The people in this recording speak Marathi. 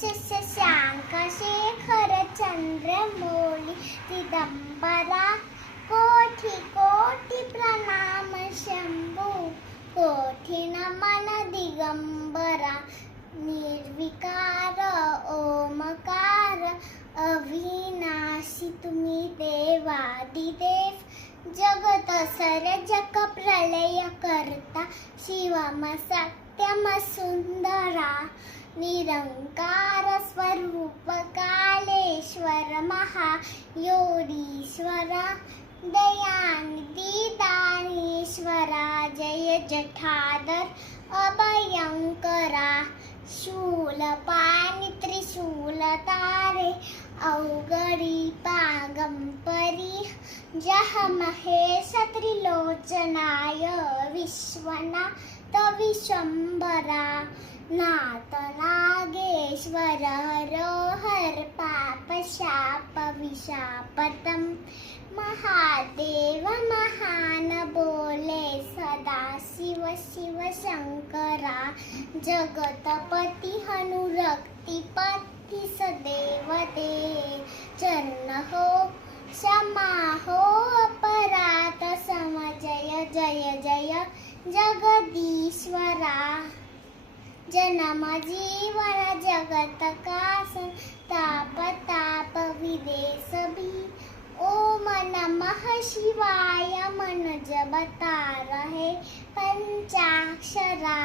शशांक शेखर चंद्रमौली दिगंबरा कोटि कोटि प्रणाम शंभु कोटि नमन दिगंबरा निर्विकार ओमकार अविनाशी तुम्ही देवादिदेव जगत सर्जक प्रलय करता शिवम सत्यम सुंदरा निरंकार स्वरूप कालेश्वर महायोगीश्वरा दयानिधी दानेश्वरा जय जठाधर अभयंकरा शूलपाणि त्रिशूलधारे अवघडी पागंपरी जह महेश त्रिलोचनाय विश्वनाथ विश्वंभरा नाथ नागेश्वर हर पाप शाप विशापतम महादेव महान बोले सदा शिव शिव शंकरा जगतपती हनुरक्तिपती सदैव दे चरण हो क्षमा हो अपराध सम जय जय जय जगदीश्वरा जन्म जीवन जगत का संताप ताप विदेश भी ओम नमः शिवाय मन जपता रहे पंचाक्षरा।